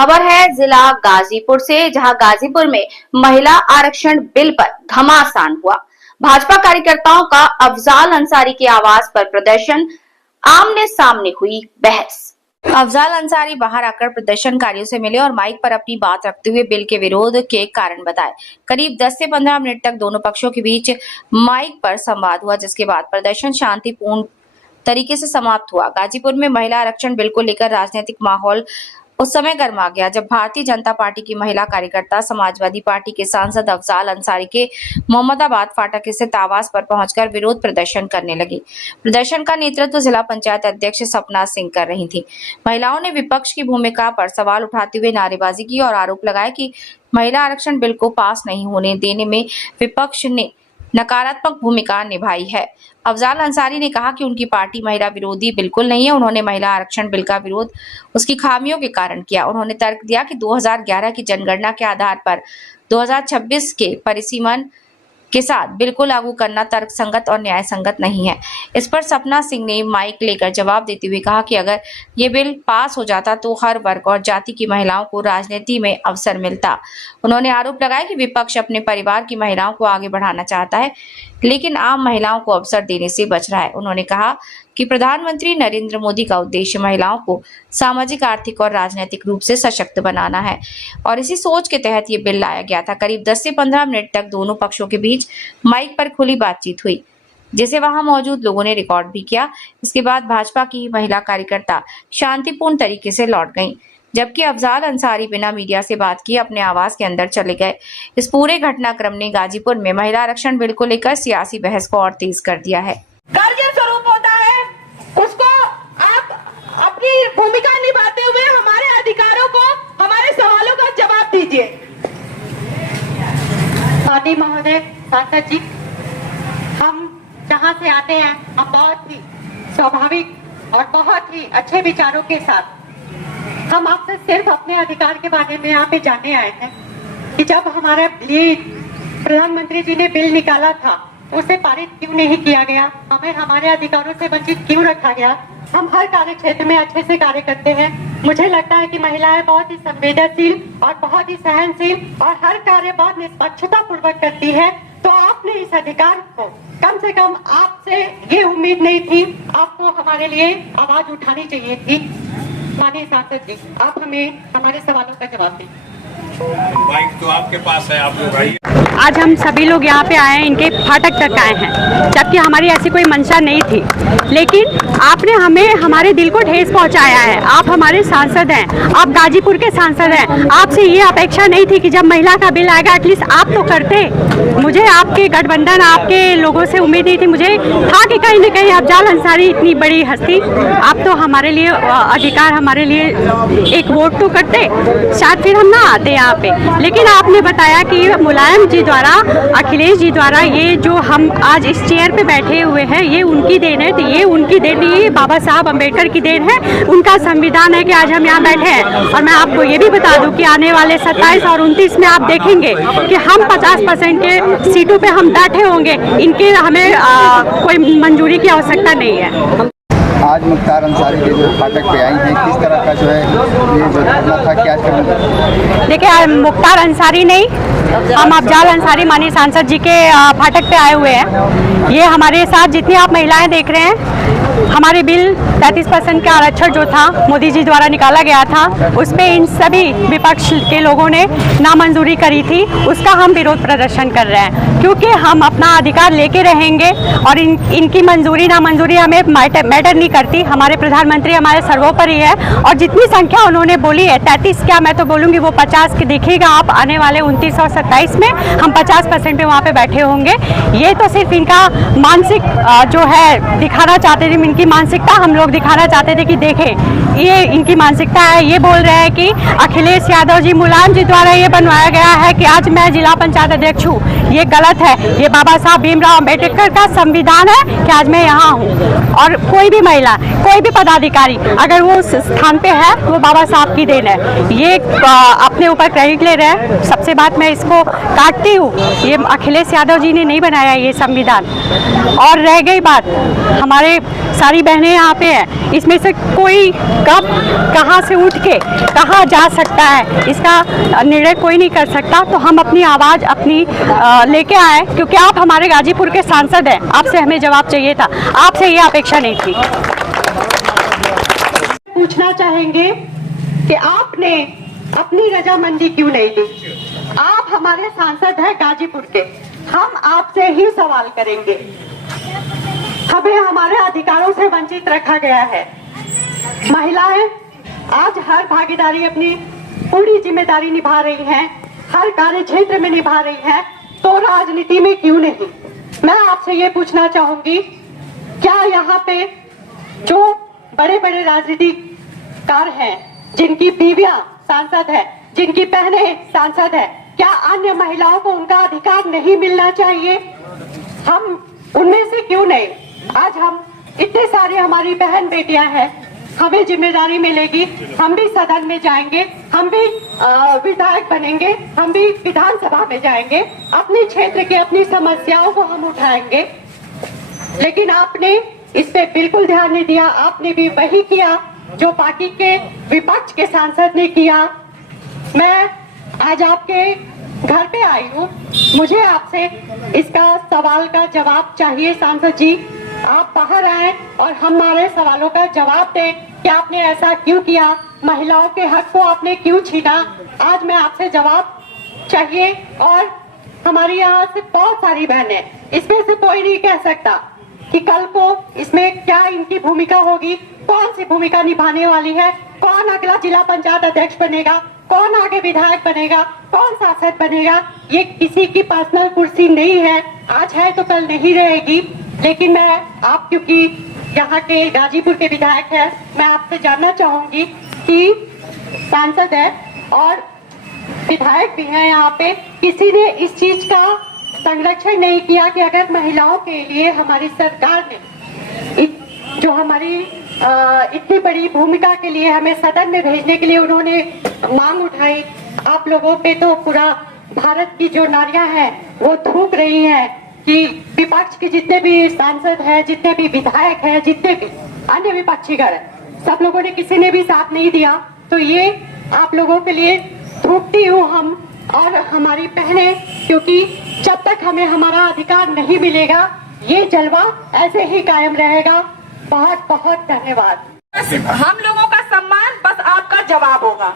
खबर है जिला गाजीपुर से, जहां गाजीपुर में महिला आरक्षण बिल पर घमासान हुआ। भाजपा कार्यकर्ताओं का अफजाल अंसारी के आवास पर प्रदर्शन, आमने सामने हुई बहस। अफजाल अंसारी बाहर आकर प्रदर्शनकारियों से मिले और माइक पर अपनी बात रखते हुए बिल के विरोध के कारण बताए। करीब 10 से 15 मिनट तक दोनों पक्षों के बीच माइक पर संवाद हुआ, जिसके बाद प्रदर्शन शांतिपूर्ण तरीके से समाप्त हुआ। गाजीपुर में महिला आरक्षण बिल को लेकर राजनीतिक माहौल उस समय गर्मा गया जब भारतीय जनता पार्टी की महिला कार्यकर्ता समाजवादी पार्टी के सांसद अफजाल अंसारी के मोहम्मदाबाद फाटक स्थित आवास पर पहुंचकर विरोध प्रदर्शन करने लगी। प्रदर्शन का नेतृत्व जिला पंचायत अध्यक्ष सपना सिंह कर रही थी। महिलाओं ने विपक्ष की भूमिका पर सवाल उठाते हुए नारेबाजी की और आरोप लगाया कि महिला आरक्षण बिल को पास नहीं होने देने में विपक्ष ने नकारात्मक भूमिका निभाई है। अफजाल अंसारी ने कहा कि उनकी पार्टी महिला विरोधी बिल्कुल नहीं है। उन्होंने महिला आरक्षण बिल का विरोध उसकी खामियों के कारण किया। उन्होंने तर्क दिया कि 2011 की जनगणना के आधार पर 2026 के परिसीमन के साथ बिल को लागू करना तर्कसंगत और न्याय संगत नहीं है। इस पर सपना सिंह ने माइक लेकर जवाब देते हुए कहा कि अगर ये बिल पास हो जाता तो हर वर्ग और जाति की महिलाओं को राजनीति में अवसर मिलता। उन्होंने आरोप लगाया कि विपक्ष अपने परिवार की महिलाओं को आगे बढ़ाना चाहता है, लेकिन आम महिलाओं को अवसर देने से बच रहा है। उन्होंने कहा कि प्रधानमंत्री नरेंद्र मोदी का उद्देश्य महिलाओं को सामाजिक, आर्थिक और राजनीतिक रूप से सशक्त बनाना है और इसी सोच के तहत ये बिल लाया गया था। करीब 10 से 15 मिनट तक दोनों पक्षों के बीच माइक पर खुली बातचीत हुई, जिसे वहां मौजूद लोगों ने रिकॉर्ड भी किया। इसके बाद भाजपा की महिला कार्यकर्ता शांतिपूर्ण तरीके से लौट गईं, जबकि अफजाल अंसारी बिना मीडिया से बात किए अपने आवास के अंदर चले गए। इस पूरे घटनाक्रम ने गाजीपुर में महिला आरक्षण बिल को लेकर सियासी बहस को और तेज कर दिया है। गार्जियन स्वरूप होता है, उसको आप अपनी भूमिका निभाते हुए हमारे अधिकारों को, हमारे सवालों का जवाब दीजिए। स्वाति महोदय, सांसद जी, हम जहाँ से आते हैं हम बहुत ही स्वाभाविक और बहुत ही अच्छे विचारों के साथ हम आपसे सिर्फ अपने अधिकार के बारे में यहाँ पे जानने आए हैं कि जब हमारा प्रधानमंत्री जी ने बिल निकाला था उसे पारित क्यों नहीं किया गया, हमें हमारे अधिकारों से वंचित क्यों रखा गया। हम हर कार्य क्षेत्र में अच्छे से कार्य करते हैं। मुझे लगता है कि महिलाएं बहुत ही संवेदनशील और बहुत ही सहनशील और हर कार्य बहुत निष्पक्षता पूर्वक करती है। तो आपने इस अधिकार को, कम से कम आपसे ये उम्मीद नहीं थी, आपको हमारे लिए आवाज उठानी चाहिए थी। माननीय सांसद जी, आप हमें हमारे सवालों का जवाब दें। माइक तो आपके पास है, आप लोग आइए। आज हम सभी लोग यहाँ पे आए हैं, इनके फाटक तक आए हैं, जबकि हमारी ऐसी कोई मंशा नहीं थी, लेकिन आपने हमें हमारे दिल को ठेस पहुँचाया है। आप हमारे सांसद हैं, आप गाजीपुर के सांसद हैं। आपसे ये अपेक्षा नहीं थी कि जब महिला का बिल आएगा एटलीस्ट आप तो करते। मुझे आपके गठबंधन, आपके लोगों से उम्मीद नहीं थी। मुझे था कि कहीं न कहीं अफजाल अंसारी इतनी बड़ी हस्ती, आप तो हमारे लिए अधिकार, हमारे लिए एक वोट तो करते, शायद फिर हम ना आते यहाँ पे। लेकिन आपने बताया कि मुलायम जी द्वारा, अखिलेश जी द्वारा ये जो हम आज इस चेयर पे बैठे हुए हैं ये उनकी देन है। तो ये उनकी देन नहीं, ये बाबा साहब अम्बेडकर की देन है। उनका संविधान है कि आज हम यहाँ बैठे हैं। और मैं आपको ये भी बता दूं कि आने वाले 27 और 29 में आप देखेंगे कि हम 50% के सीटों पे हम बैठे होंगे। इनके हमें कोई मंजूरी की आवश्यकता नहीं है। आज मुख्तार अंसारी के जो फाटक पे आई हैं, किस तरह का जो है ये जो धरना था, क्या करना? देखिए, मुख्तार अंसारी नहीं, हम अफजाल अंसारी माननीय सांसद जी के फाटक पे आए हुए हैं। ये हमारे साथ जितनी आप महिलाएं देख रहे हैं, हमारे बिल 33% का आरक्षण जो था मोदी जी द्वारा निकाला गया था, उस पे इन सभी विपक्ष के लोगों ने नामंजूरी करी थी। उसका हम विरोध प्रदर्शन कर रहे हैं क्योंकि हम अपना अधिकार लेके रहेंगे और इनकी मंजूरी नामंजूरी हमें मैटर नहीं करती। हमारे प्रधानमंत्री हमारे सर्वोपरि है और जितनी संख्या उन्होंने बोली है, 33 क्या मैं तो बोलूँगी वो 50 के देखिएगा आप आने वाले 29 और 27 में हम 50% पे वहाँ पे बैठे होंगे। ये तो सिर्फ इनका मानसिक जो है दिखाना चाहते थे, इनकी मानसिकता हम लोग दिखाना चाहते थे कि देखें ये इनकी मानसिकता है। ये बोल रहे हैं कि अखिलेश यादव जी, मुलायम जी द्वारा ये बनवाया गया है कि आज मैं जिला पंचायत अध्यक्ष हूँ, ये गलत है। ये बाबा साहब भीमराव अम्बेडकर का संविधान है कि आज मैं यहाँ हूँ, और कोई भी महिला, कोई भी पदाधिकारी अगर वो उस स्थान पे है वो बाबा साहब की देन है। ये अपने ऊपर क्रेडिट ले रहे हैं। सबसे बात मैं इसको काटती हूँ, ये अखिलेश यादव जी ने नहीं बनाया ये संविधान। और रह गई बात, हमारे सारी बहनें यहाँ पे हैं, इसमें से कोई कब कहाँ से उठ के कहाँ जा सकता है इसका निर्णय कोई नहीं कर सकता। तो हम अपनी आवाज़ अपनी लेके आए, क्योंकि आप हमारे गाजीपुर के सांसद हैं, आपसे हमें जवाब चाहिए था, आपसे ये अपेक्षा नहीं थी। पूछना चाहेंगे कि आपने अपनी रजामंदी क्यों नहीं ली? आप हमारे सांसद हैं गाजीपुर के, हम आपसे ही सवाल करेंगे। हमें हमारे अधिकारों से वंचित रखा गया है। महिलाएं आज हर भागीदारी अपनी पूरी जिम्मेदारी निभा रही हैं, हर कार्य क्षेत्र में निभा रही हैं, तो राजनीति में क्यों नहीं? मैं आपसे ये पूछना चाहूंगी, क्या यहाँ पे जो बड़े बड़े राजनीतिकार हैं, जिनकी बीवियां सांसद है, जिनकी बहनें सांसद है, क्या अन्य महिलाओं को उनका अधिकार नहीं मिलना चाहिए? हम उनमें से क्यों नहीं? आज हम इतने सारे हमारी बहन बेटियां हैं, हमें जिम्मेदारी मिलेगी, हम भी सदन में जाएंगे, हम भी विधायक बनेंगे, हम भी विधानसभा में जाएंगे, अपने क्षेत्र की अपनी समस्याओं को हम उठाएंगे। लेकिन आपने इस पे बिल्कुल ध्यान नहीं दिया। आपने भी वही किया जो पार्टी के विपक्ष के सांसद ने किया। मैं आज आपके घर पे आई हूँ, मुझे आपसे इसका सवाल का जवाब चाहिए। सांसद जी, आप बाहर आए और हमारे सवालों का जवाब दें कि आपने ऐसा क्यों किया, महिलाओं के हक को आपने क्यों छीना। आज मैं आपसे जवाब चाहिए। और हमारी यहाँ से बहुत सारी बहनें, इसमें से कोई नहीं कह सकता कि कल को इसमें क्या इनकी भूमिका होगी, कौन सी भूमिका निभाने वाली है, कौन अगला जिला पंचायत अध्यक्ष बनेगा, कौन आगे विधायक बनेगा, कौन सांसद बनेगा। ये किसी की पर्सनल कुर्सी नहीं है, आज है तो कल नहीं रहेगी। लेकिन मैं आप, क्योंकि यहाँ के गाजीपुर के विधायक हैं, मैं आपसे जानना चाहूंगी कि सांसद है और विधायक भी हैं यहाँ पे, किसी ने इस चीज का संरक्षण नहीं किया कि अगर महिलाओं के लिए हमारी सरकार ने जो हमारी इतनी बड़ी भूमिका के लिए हमें सदन में भेजने के लिए उन्होंने मांग उठाई। आप लोगों पे तो पूरा भारत की जो नारियां हैं वो थूक रही हैं कि विपक्ष के जितने भी सांसद हैं, जितने भी विधायक हैं, जितने भी अन्य विपक्षीगण हैं, सब लोगों ने, किसी ने भी साथ नहीं दिया। तो ये आप लोगों के लिए थूकती हूँ हम और हमारी बहनें, क्योंकि जब तक हमें हमारा अधिकार नहीं मिलेगा ये जलवा ऐसे ही कायम रहेगा। बहुत बहुत धन्यवाद। हम लोगों का सम्मान बस आपका जवाब होगा।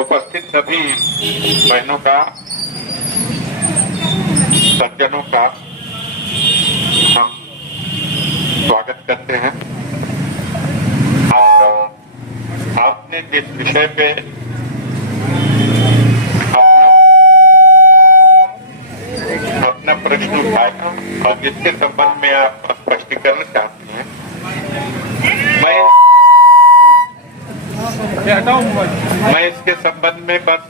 उपस्थित सभी बहनों का, सज्जनों का हम स्वागत करते हैं। आपने जिस विषय पे अपना प्रश्न उठाया और जिसके संबंध में आप स्पष्टीकरण चाहते हैं, मैं इसके संबंध में बस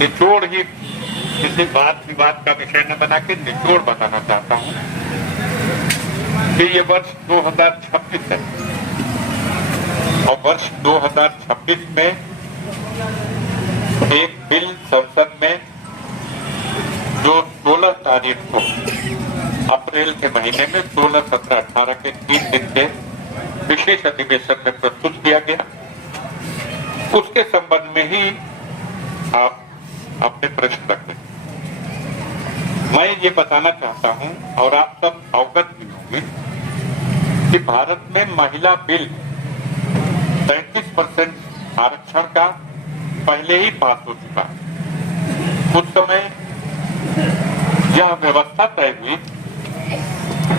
निचोड़ ही, किसी बात विवाद का विषय न बना के निचोड़ बताना चाहता हूँ कि ये वर्ष 2026 है और वर्ष 2026 में एक बिल संसद में जो 16 तारीख को अप्रैल के महीने में 16, 17, 18 के 3 दिन के विशेष अधिवेशन में प्रस्तुत किया गया, उसके संबंध में ही आप अपने प्रश्न रखें। मैं ये बताना चाहता हूं और आप सब अवगत भी होंगे कि भारत में महिला बिल 33% आरक्षण का पहले ही पास हो चुका है। उस समय यह व्यवस्था तय हुई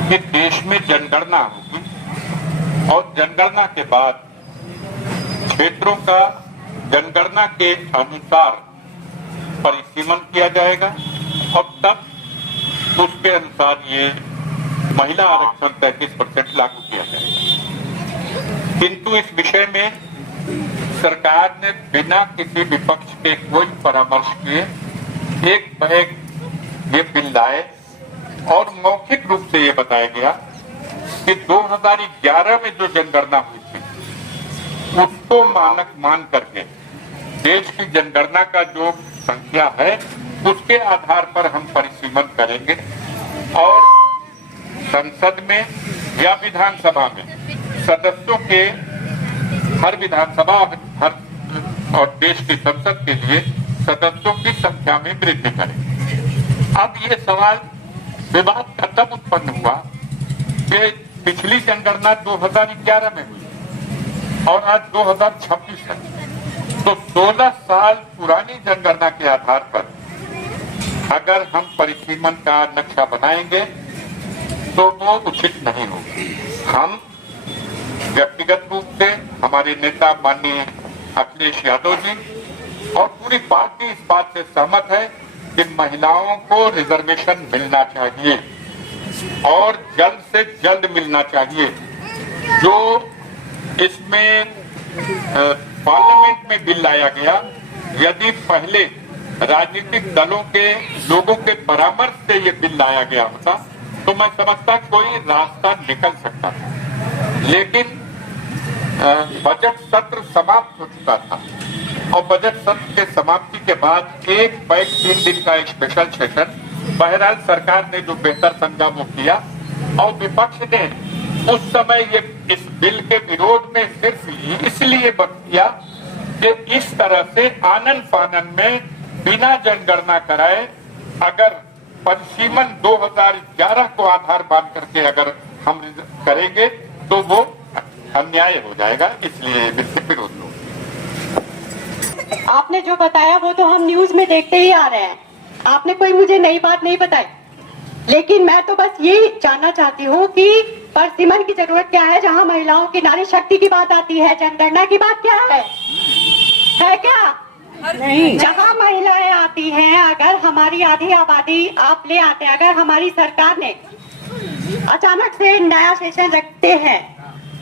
कि देश में जनगणना होगी और जनगणना के बाद क्षेत्रों का जनगणना के अनुसार परिसीमन किया जाएगा और तब उसके अनुसार ये महिला आरक्षण 33% लागू किया जाएगा। किंतु इस विषय में सरकार ने बिना किसी विपक्ष के कोई परामर्श किए एक बैग ये बिल लाए और मौखिक रूप से ये बताया गया कि 2011 में जो जनगणना हुई थी उसको मानक मान करके देश की जनगणना का जो संख्या है उसके आधार पर हम परिसीमन करेंगे और संसद में या विधानसभा में सदस्यों के हर विधानसभा और देश की संसद के लिए सदस्यों की संख्या में वृद्धि करें। अब ये सवाल विवाद का तब उत्पन्न हुआ कि पिछली जनगणना 2011 में हुई और आज 2026 है, तो 16 साल पुरानी जनगणना के आधार पर अगर हम परिसीमन का नक्शा बनाएंगे तो वो उचित नहीं होगा। हम व्यक्तिगत रूप से हमारे नेता माननीय अखिलेश यादव जी और पूरी पार्टी इस बात से सहमत है कि महिलाओं को रिजर्वेशन मिलना चाहिए और जल्द से जल्द मिलना चाहिए। जो इसमें पार्लियामेंट में बिल लाया गया, यदि पहले राजनीतिक दलों के लोगों के परामर्श से ये बिल लाया गया होता तो मैं समझता कोई रास्ता निकल सकता था, लेकिन बजट सत्र समाप्त हो चुका था और बजट सत्र के समाप्ति के बाद एक बैग 3 दिन का एक स्पेशल सेशन बहरहाल सरकार ने जो बेहतर समझा वो किया और विपक्ष ने उस समय ये इस बिल के विरोध में सिर्फ इसलिए किया कि इस तरह से आनन फानन में बिना जनगणना कराए अगर परिसीमन 2011 को आधार मान करके अगर हम करेंगे तो वो अन्याय हो जाएगा, इसलिए बिल से विरोध हो। आपने जो बताया वो तो हम न्यूज में देखते ही आ रहे हैं, आपने कोई मुझे नई बात नहीं बताई। लेकिन मैं तो बस ये जानना चाहती हूँ कि परिसीमन की जरूरत क्या है जहाँ महिलाओं की नारी शक्ति की बात आती है, जनगणना की बात क्या है क्या? नहीं, जहाँ महिलाएं आती हैं, अगर हमारी आधी आबादी आप ले आते हैं, अगर हमारी सरकार ने अचानक से नया सेशन रखते हैं,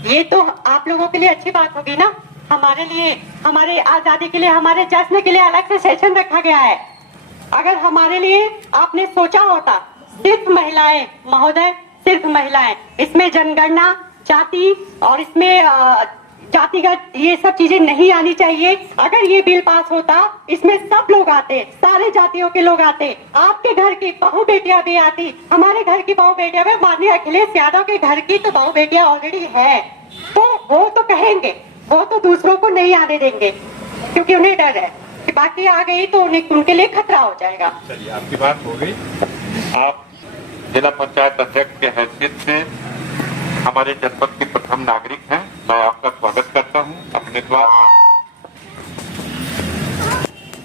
ये तो आप लोगों के लिए अच्छी बात होगी ना। हमारे लिए, हमारे आजादी के लिए, हमारे जश्न के लिए अलग से सेशन रखा गया है। अगर हमारे लिए आपने सोचा होता सिर्फ महिलाएं, महोदय सिर्फ महिलाएं, इसमें जनगणना जाति और इसमें जातिगत ये सब चीजें नहीं आनी चाहिए। अगर ये बिल पास होता इसमें सब लोग आते, सारे जातियों के लोग आते, आपके घर की बहू बेटियां भी आती, हमारे घर की बहू बेटियां भी, माननीय अखिलेश यादव के घर की तो बहू बेटियां ऑलरेडी है, तो वो तो कहेंगे, वो तो दूसरों को नहीं आने देंगे क्योंकि उन्हें डर है कि बाकी आ गई तो उनके लिए खतरा हो जाएगा। चलिए, आपकी बात हो गई। आप जिला पंचायत अध्यक्ष के हैसियत से हमारे जनपद की प्रथम नागरिक हैं, मैं आपका स्वागत करता हूं अपने द्वार।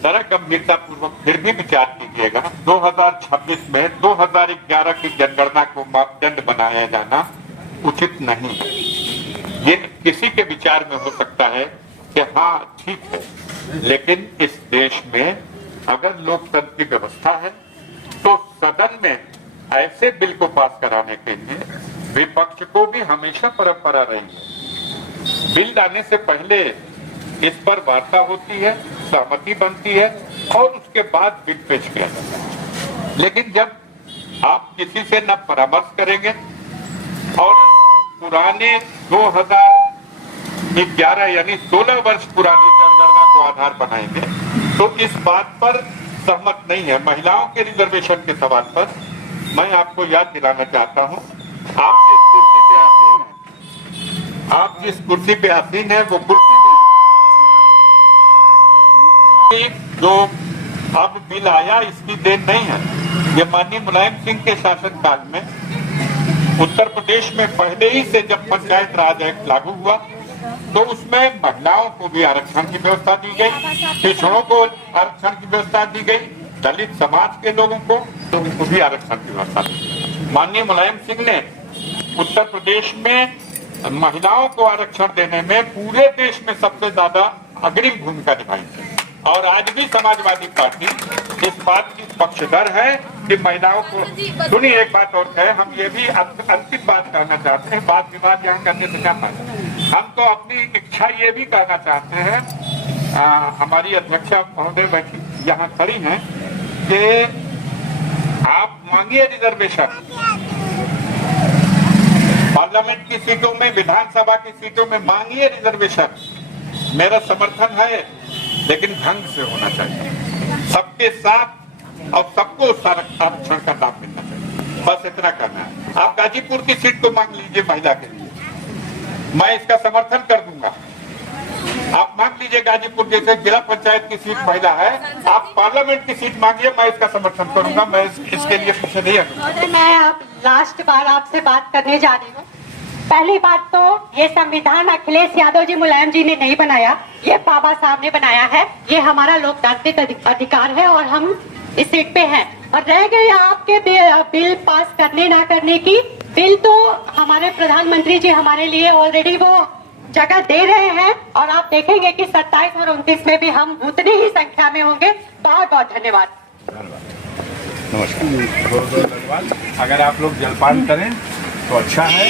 जरा गंभीरता पूर्वक फिर भी विचार कीजिएगा, 2026 में 2011 की जनगणना को मापदंड बनाया जाना उचित नहीं है। ये किसी के विचार में हो सकता है कि हाँ ठीक है, लेकिन इस देश में अगर लोकतंत्र की व्यवस्था है तो सदन में ऐसे बिल को पास कराने के लिए विपक्ष को भी हमेशा परंपरा रही है। बिल लाने से पहले इस पर वार्ता होती है, सहमति बनती है और उसके बाद बिल पेश किया जाता है। लेकिन जब आप किसी से न परामर्श करेंगे और पुराने 2011 यानी 16 वर्ष पुरानी जनगणना को आधार बनाएंगे तो इस बात पर सहमत नहीं है। महिलाओं के रिजर्वेशन के सवाल पर मैं आपको याद दिलाना चाहता हूं, आप जिस कुर्सी पे आसीन हैं, आप जिस कुर्सी पे आसीन है वो कुर्सी भी जो अब बिल आया इसकी देन नहीं है। ये माननीय मुलायम सिंह के शासनकाल में उत्तर प्रदेश में पहले ही से जब पंचायत राज एक्ट लागू हुआ तो उसमें महिलाओं को भी आरक्षण की व्यवस्था दी गई, पिछड़ों को आरक्षण की व्यवस्था दी गई, दलित समाज के लोगों को भी आरक्षण की व्यवस्था दी। माननीय मुलायम सिंह ने उत्तर प्रदेश में महिलाओं को आरक्षण देने में पूरे देश में सबसे ज्यादा अग्रिम भूमिका निभाई है और आज भी समाजवादी पार्टी इस बात की पक्षधर है कि महिलाओं को। सुनिए, एक बात और है, हम ये भी अंतिम बात कहना चाहते हैं, वाद विवाद यहाँ करने से क्या फायदा। हम तो अपनी इच्छा ये भी कहना चाहते हैं, हमारी अध्यक्षा महोदय बैठी यहाँ खड़ी हैं, कि आप मांगिए रिजर्वेशन पार्लियामेंट की सीटों में, विधानसभा की सीटों में मांगिए रिजर्वेशन। मेरा समर्थन है, लेकिन ढंग से होना चाहिए, सबके साथ और सबको उस आरक्षण का लाभ मिलना चाहिए, बस इतना करना है। आप गाजीपुर की सीट को मांग लीजिए महिला के लिए, मैं इसका समर्थन कर दूंगा। आप मांग लीजिए गाजीपुर जैसे जिला पंचायत की सीट महिला है, आप पार्लियामेंट की सीट मांगिए, मैं इसका समर्थन करूंगा, मैं इसके लिए पीछे नहीं हटूंगा। महोदय, मैं अब लास्ट बार आपसे बात करने जा रही हूँ। पहली बात तो ये संविधान अखिलेश यादव जी, मुलायम जी ने नहीं बनाया, ये बाबा साहब ने बनाया है। ये हमारा लोकतांत्रिक अधिकार है और हम इस सीट पे हैं। और रह गए आपके बिल पास करने ना करने की, बिल तो हमारे प्रधानमंत्री जी हमारे लिए ऑलरेडी वो जगह दे रहे हैं, और आप देखेंगे कि 27 और 29 में भी हम उतनी ही संख्या में होंगे। बहुत बहुत धन्यवाद। नमस्कार। अगर आप लोग जलपान करें तो अच्छा है।